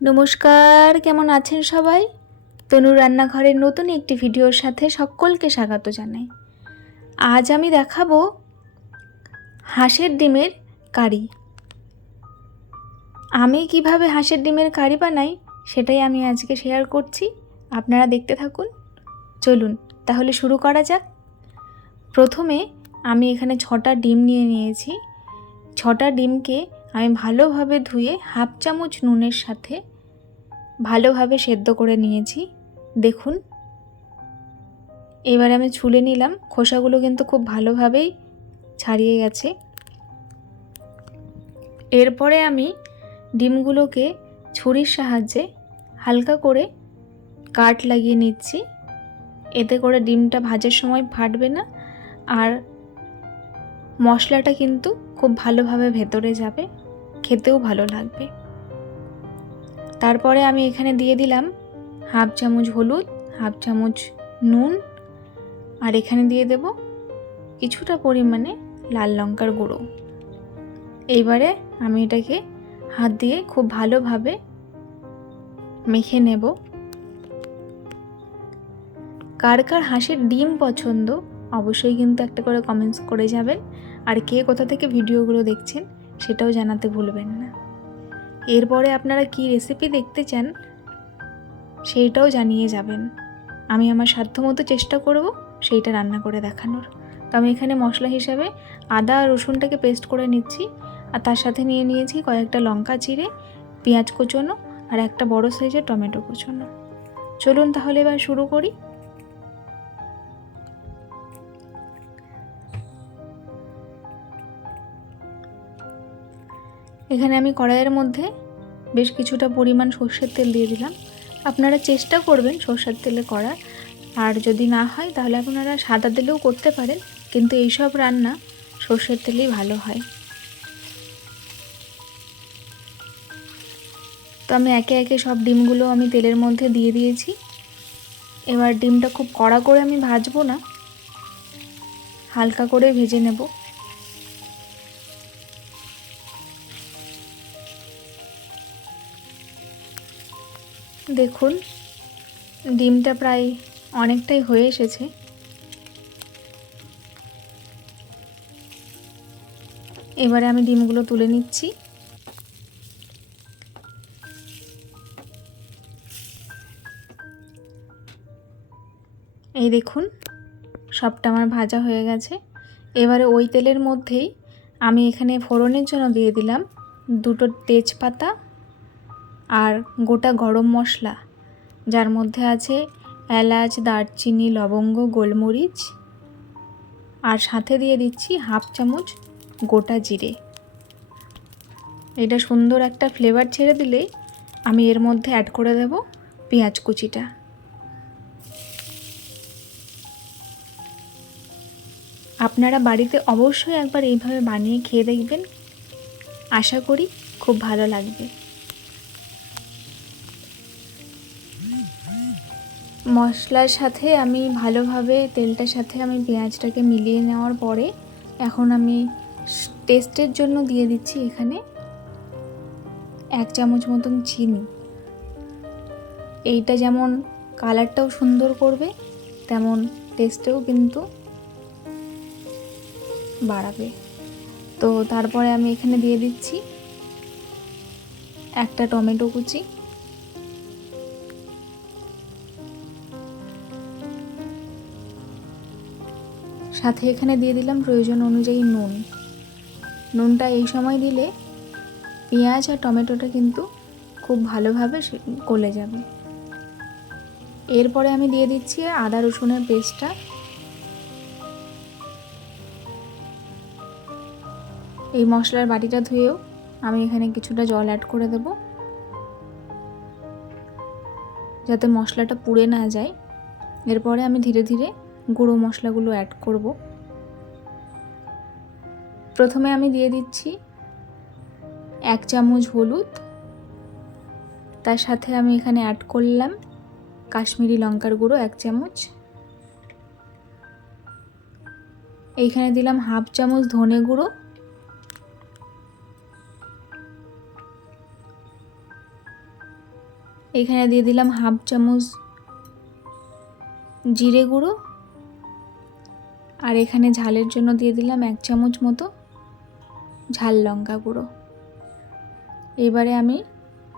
নমস্কার, কেমন আছেন সবাই? তনু রান্নাঘরের নতুন একটি ভিডিওর সাথে সকলকে স্বাগত জানাই। আজ আমি দেখাবো হাঁসের ডিমের কারি। আমি কীভাবে হাঁসের ডিমের কারি বানাই সেটাই আমি আজকে শেয়ার করছি। আপনারা দেখতে থাকুন। চলুন, তাহলে শুরু করা যাক। প্রথমে আমি এখানে ছটা ডিম নিয়ে নিয়েছি। ছটা ডিমকে আমি ভালোভাবে ধুয়ে হাফ চামচ নুনের সাথে ভালোভাবে সেদ্ধ করে নিয়েছি। দেখুন। এবার আমি ছুলে নিলাম। খোসাগুলো কিন্তু খুব ভালোভাবেই ছাড়িয়ে গেছে। এরপরে আমি ডিমগুলোকে ছুরির সাহায্যে হালকা করে কাট লাগিয়ে নিচ্ছি। এতে করে ডিমটা ভাজার সময় ফাটবে না আর মশলাটা কিন্তু খুব ভালোভাবে ভেতরে যাবে। খেতেও ভালো লাগবে। তারপরে আমি এখানে দিয়ে দিলাম হাফ চামচ হলুদ, হাফ চামচ নুন আর এখানে দিয়ে দেব কিছুটা পরিমাণে লাল লঙ্কার গুঁড়ো। এইবারে আমি এটাকে হাত দিয়ে খুব ভালোভাবে মেখে নেব। কার কার হাঁসের ডিম পছন্দ অবশ্যই কিন্তু একটা করে কমেন্টস করে যাবেন। আর কে কোথা থেকে ভিডিওগুলো দেখছেন সেটাও জানাতে ভুলবেন না। এরপরে আপনারা কি রেসিপি দেখতে চান, সেইটাও জানিয়ে যাবেন। আমি আমার সাধ্যমতো চেষ্টা করব সেইটা রান্না করে দেখানোর। তো আমি এখানে মশলা হিসাবে আদা আর রসুনটাকে পেস্ট করে নিচ্ছি। আর তার সাথে নিয়ে নিয়েছি কয়েকটা লঙ্কা চিড়ে পেঁয়াজ কুচোনো আর একটা বড় সাইজের টমেটো কুচোনো। চলুন তাহলে এবার শুরু করি। এখানে আমি কড়াইয়ের মধ্যে বেশ কিছুটা পরিমাণ সর্ষের তেল দিয়ে দিলাম। আপনারা চেষ্টা করবেন সর্ষের তেলে করার। আর যদি না হয়, তাহলে আপনারা সাদা তেলেও করতে পারেন, কিন্তু এইসব রান্না সর্ষের তেলেই ভালো হয়। তো আমি একে একে সব ডিমগুলো আমি তেলের মধ্যে দিয়ে দিয়েছি। এবার ডিমটা খুব কড়া করে আমি ভাজবো না। হালকা করে ভেজে নেব। দেখুন, ডিমটা প্রায় অনেকটাই হয়ে এসেছে। এবারে আমি ডিমগুলো তুলে নিচ্ছি। এই দেখুন, সবটা আমার ভাজা হয়ে গেছে। এবারে ওই তেলের মধ্যেই আমি এখানে ফোড়নের জন্য দিয়ে দিলাম দুটো তেজপাতা আর গোটা গরম মশলা, যার মধ্যে আছে এলাচ, দারচিনি, লবঙ্গ, গোলমরিচ আর সাথে দিয়ে দিচ্ছি হাফ চামচ গোটা জিরে। এটা সুন্দর একটা ফ্লেভার ছেড়ে দিলেই আমি এর মধ্যে অ্যাড করে দেব পেঁয়াজ কুচিটা। আপনারা বাড়িতে অবশ্যই একবার এইভাবে বানিয়ে খেয়ে দেখবেন। আশা করি খুব ভালো লাগবে। মশলার সাথে আমি ভালোভাবে তেলটার সাথে আমি পেঁয়াজটাকে মিলিয়ে নেওয়ার পরে এখন আমি টেস্টের জন্য দিয়ে দিচ্ছি এখানে এক চামচ মতন চিনি। এইটা যেমন কালারটাও সুন্দর করবে, তেমন টেস্টেও কিন্তু বাড়াবে। তো তারপরে আমি এখানে দিয়ে দিচ্ছি একটা টমেটো কুচি। সাথে এখানে দিয়ে দিলাম প্রয়োজন অনুযায়ী নুন। নুনটা এই সময় দিলে পেঁয়াজ আর টমেটোটা কিন্তু খুব ভালোভাবে গলে যাবে। এরপরে আমি দিয়ে দিচ্ছি আদা রসুনের পেস্টটা। এই মশলার বাটিটা ধুয়েও আমি এখানে কিছুটা জল অ্যাড করে দেব। যাতে মশলাটা পুড়ে না যায়। এরপরে আমি ধীরে ধীরে গুঁড়ো মশলাগুলো অ্যাড করব। প্রথমে আমি দিয়ে দিচ্ছি এক চামচ হলুদ। তার সাথে আমি এখানে অ্যাড করলাম কাশ্মীরি লঙ্কার গুঁড়ো এক চামচ। এইখানে দিলাম হাফ চামচ ধনে গুঁড়ো। এখানে দিয়ে দিলাম হাফ চামচ জিরে গুঁড়ো। আর এখানে ঝালের জন্য দিয়ে দিলাম এক চামচ মতো ঝাল লঙ্কা গুঁড়ো। এবারে আমি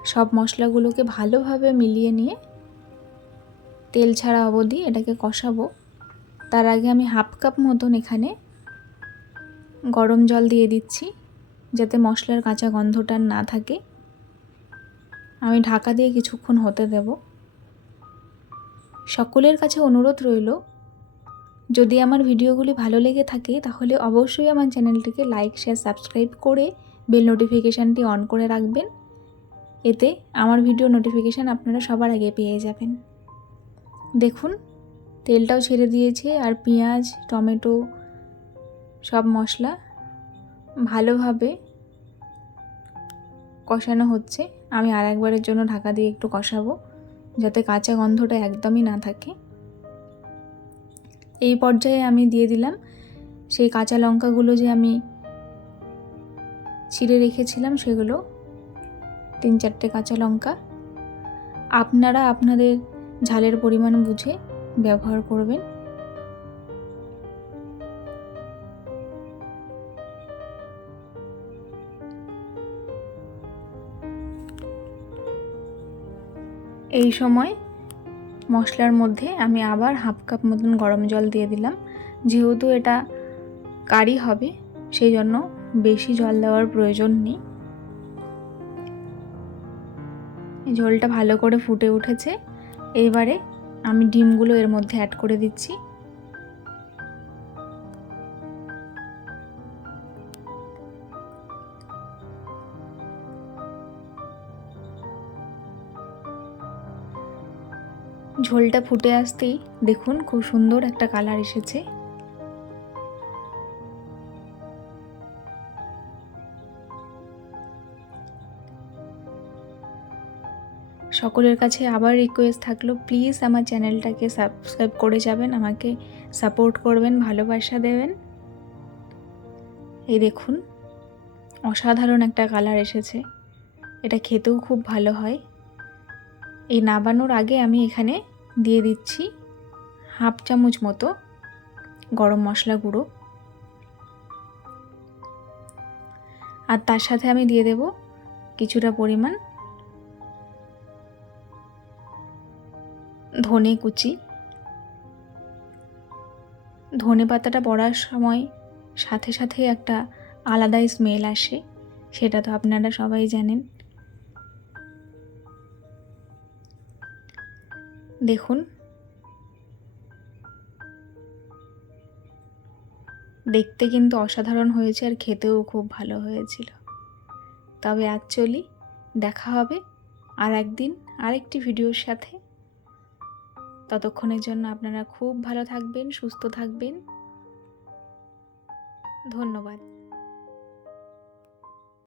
সব মশলাগুলোকে ভালোভাবে মিলিয়ে নিয়ে তেল ছাড়া অবধি এটাকে কষাবো। তার আগে আমি হাফ কাপ মতন এখানে গরম জল দিয়ে দিচ্ছি যাতে মশলার কাঁচা গন্ধটা না থাকে। আমি ঢাকা দিয়ে কিছুক্ষণ হতে দেব। সকলের কাছে অনুরোধ রইল যদি আমার ভিডিওগুলি ভালো লেগে থাকে, তাহলে অবশ্যই আমার চ্যানেলটিকে লাইক শেয়ার সাবস্ক্রাইব করে বেল নোটিফিকেশানটি অন করে রাখবেন। এতে আমার ভিডিও নোটিফিকেশান আপনারা সবার আগে পেয়ে যাবেন। দেখুন, তেলটাও ছেড়ে দিয়েছে আর পেঁয়াজ, টমেটো সব মশলা ভালোভাবে কষানো হচ্ছে। আমি আর একবারের জন্য ঢাকা দিয়ে একটু কষাবো, যাতে কাঁচা গন্ধটা একদমই না থাকে। এই পর্যায়ে আমি দিয়ে দিলাম। সেই কাঁচা লঙ্কাগুলো যে আমি ছিঁড়ে রেখেছিলাম সেগুলো, তিন চারটে কাঁচা লঙ্কা। আপনারা আপনাদের ঝালের পরিমাণ বুঝে ব্যবহার করবেন। এই সময় মশলার মধ্যে আমি আবার হাফ কাপ মতন গরম জল দিয়ে দিলাম। যেহেতু এটা কারি হবে সেই জন্য বেশি জল দেওয়ার প্রয়োজন নেই। ঝোলটা ভালো করে ফুটে উঠেছে। এবারে আমি ডিমগুলো এর মধ্যে অ্যাড করে দিচ্ছি। ঝোলটা ফুটে আসতেই দেখুন খুব সুন্দর একটা কালার এসেছে। সকলের কাছে আবার রিকোয়েস্ট থাকল প্লিজ আমার চ্যানেলটাকে সাবস্ক্রাইব করে যাবেন, আমাকে সাপোর্ট করবেন, ভালোবাসা দেবেন। এই দেখুন, অসাধারণ একটা কালার এসেছে। এটা খেতেও খুব ভালো হয়। এই নাবানোর আগে আমি এখানে দিয়ে দিচ্ছি হাফ চামচ মতো গরম মশলা গুঁড়ো। আর তার সাথে আমি দিয়ে দেব কিছুটা পরিমাণ ধনে কুচি। ধনে পাতাটা পড়ার সময় সাথে সাথে একটা আলাদাই স্মেল আসে, সেটা তো আপনারা সবাই জানেন। দেখুন। দেখতে কিন্তু অসাধারণ হয়েছে আর খেতেও খুব ভালো হয়েছিল। তবে চলি দেখা হবে আর একদিন আরেকটি ভিডিওর সাথে। ততক্ষণের জন্য আপনারা খুব ভালো থাকবেন, সুস্থ থাকবেন। ধন্যবাদ।